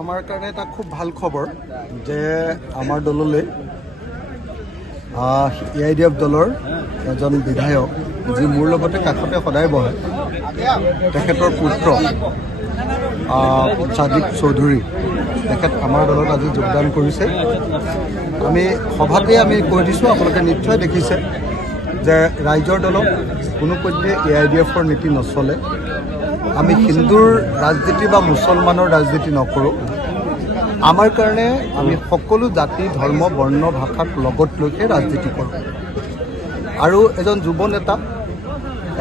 আমাৰ কাৰণে এটা খুব ভাল খবৰ যে আমাৰ দললৈ এআইডিএফ দলৰ এজন বিধায়ক যি মোৰ লগতে কাষতে সদায় বহে তেখেতৰ পুত্ৰ সাদিক চৌধুৰী তেখেত আমাৰ দলত আজি যোগদান কৰিছে। আমি সভাতে আমি কৈ দিছোঁ, আপোনালোকে নিশ্চয় দেখিছে যে ৰাইজৰ দলত কোনো পধ্যে এআইডিএফৰ নীতি নচলে। আমি হিন্দুৰ ৰাজনীতি বা মুছলমানৰ ৰাজনীতি নকৰোঁ। আমাৰ কাৰণে আমি সকলো জাতি ধৰ্ম বৰ্ণ ভাষাক লগত লৈহে ৰাজনীতি কৰোঁ। আৰু এজন যুৱ নেতা,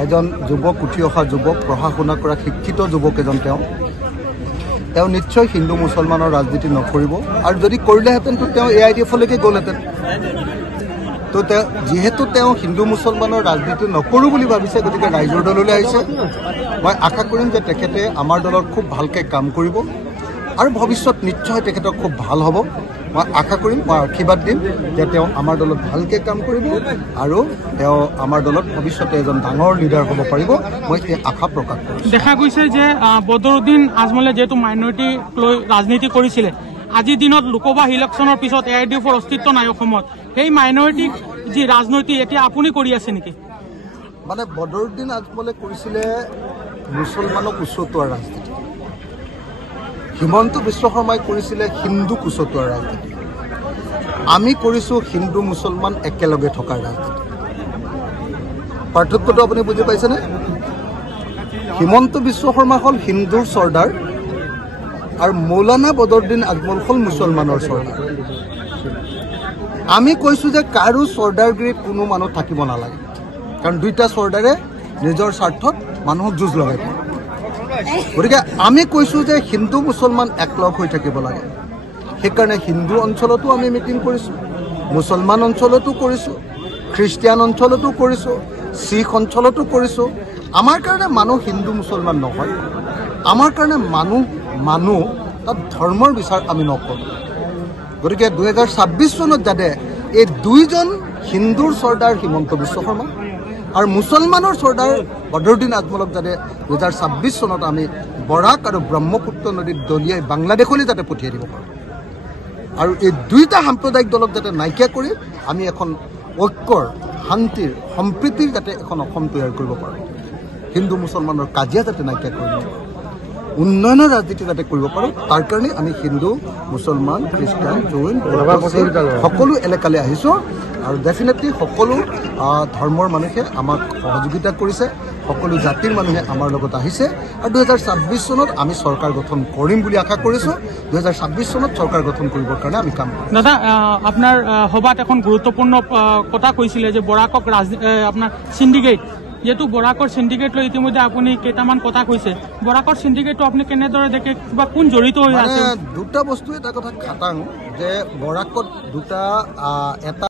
এজন যুৱক উঠি অহা যুৱক, পঢ়া শুনা কৰা শিক্ষিত যুৱক এজন তেওঁ নিশ্চয় হিন্দু মুছলমানৰ ৰাজনীতি নকৰিব। আৰু যদি কৰিলেহেঁতেনতো তেওঁ এআইডিএফলৈকে গ'লহেঁতেন। তো যিহেতু তেওঁ হিন্দু মুছলমানৰ ৰাজনীতি নকৰোঁ বুলি ভাবিছে, গতিকে ৰাইজৰ দললৈ আহিছে। মই আশা কৰিম যে তেখেতে আমাৰ দলত খুব ভালকৈ কাম কৰিব আৰু ভৱিষ্যত নিশ্চয় তেখেতক খুব ভাল হ'ব। মই আশা কৰিম, মই আশীৰ্বাদ দিম যে তেওঁ আমাৰ দলত ভালকৈ কাম কৰিব আৰু তেওঁ আমাৰ দলত ভৱিষ্যতে এজন ডাঙৰ লিডাৰ হ'ব পাৰিব। মই এই আশা প্ৰকাশ কৰিছোঁ। দেখা গৈছে যে বদৰুদ্দিন আজমলে যিহেতু মাইনৰিটিক লৈ ৰাজনীতি কৰিছিলে, আজিৰ দিনত লোকসভা ইলেকশ্যনৰ পিছত এআইডিএফৰ অস্তিত্ব নাই অসমত। সেই মাইনৰিটিক যি ৰাজনীতি এতিয়া আপুনি কৰি আছে নেকি? মানে বদৰুদ্দিন আজমলে কৰিছিলে মুছলমানক উচতোৱাৰ ৰাজনীতি, হিমন্ত বিশ্ব শৰ্মাই কৰিছিলে হিন্দু কুচতোৱাৰ ৰাজনীতি, আমি কৰিছোঁ হিন্দু মুছলমান একেলগে থকাৰ ৰাজনীতি। পাৰ্থক্যটো আপুনি বুজি পাইছেনে? হিমন্ত বিশ্ব শৰ্মা হ'ল হিন্দুৰ চৰ্দাৰ আৰু মৌলানা বদৰুদ্দিন আজমল হ'ল মুছলমানৰ চৰ্দাৰ। আমি কৈছোঁ যে কাৰো চৰ্দাৰগিৰিত কোনো মানুহ থাকিব নালাগে, কাৰণ দুইটা চৰ্দাৰে নিজৰ স্বাৰ্থত মানুহক যুঁজ লগাই দিয়ে। গতিকে আমি কৈছোঁ যে হিন্দু মুছলমান একলগ হৈ থাকিব লাগে। সেইকাৰণে হিন্দু অঞ্চলতো আমি মিটিং কৰিছোঁ, মুছলমান অঞ্চলতো কৰিছোঁ, খ্ৰীষ্টিয়ান অঞ্চলতো কৰিছোঁ, শিখ অঞ্চলতো কৰিছোঁ। আমাৰ কাৰণে মানুহ হিন্দু মুছলমান নহয়, আমাৰ কাৰণে মানুহ তাত ধৰ্মৰ বিচাৰ আমি নকৰোঁ। গতিকে 2026 চনত যাতে এই দুইজন হিন্দুৰ চৰ্দাৰ হিমন্ত বিশ্ব শৰ্মা আৰু মুছলমানৰ চৰ্দাৰ বদৰুদ্দিন আজমলক যাতে 2026 চনত আমি বৰাক আৰু ব্ৰহ্মপুত্ৰ নদীত দলিয়াই বাংলাদেশলৈ যাতে পঠিয়াই দিব পাৰোঁ। আৰু এই দুইটা সাম্প্ৰদায়িক দলক যাতে নাইকিয়া কৰি আমি এখন ঐক্যৰ, শান্তিৰ, সম্প্ৰীতিৰ যাতে এখন অসম তৈয়াৰ কৰিব পাৰোঁ। হিন্দু মুছলমানৰ কাজিয়া যাতে নাইকিয়া কৰিব পাৰোঁ, উন্নয়নৰ ৰাজনীতি যাতে কৰিব পাৰোঁ, তাৰ কাৰণে আমি হিন্দু মুছলমান খ্ৰীষ্টান জৈন সকলো এলেকালৈ আহিছোঁ। আৰু ডেফিনেটলি সকলো ধৰ্মৰ মানুহে আমাক সহযোগিতা কৰিছে, সকলো জাতিৰ মানুহে আমাৰ লগত আহিছে। আৰু 2026 চনত আমি চৰকাৰ গঠন কৰিম বুলি আশা কৰিছোঁ। 2026 চনত চৰকাৰ গঠন কৰিবৰ কাৰণে আমি কাম কৰিম। দাদা, আপোনাৰ সভাত এখন গুৰুত্বপূৰ্ণ কথা কৈছিলে যে বৰাকক আপোনাৰ চিণ্ডিকেট, যিহেতু বৰাকৰ চিণ্ডিকেট লৈ ইতিমধ্যে আপুনি কেইটামান কথা কৈছে। বৰাকৰ চিণ্ডিকেটটো আপুনি কেনেদৰে দেখে বা কোন জড়িত হৈ আছে? দুটা বস্তু এটা কথা খাটাং যে বৰাকত দুটা এটা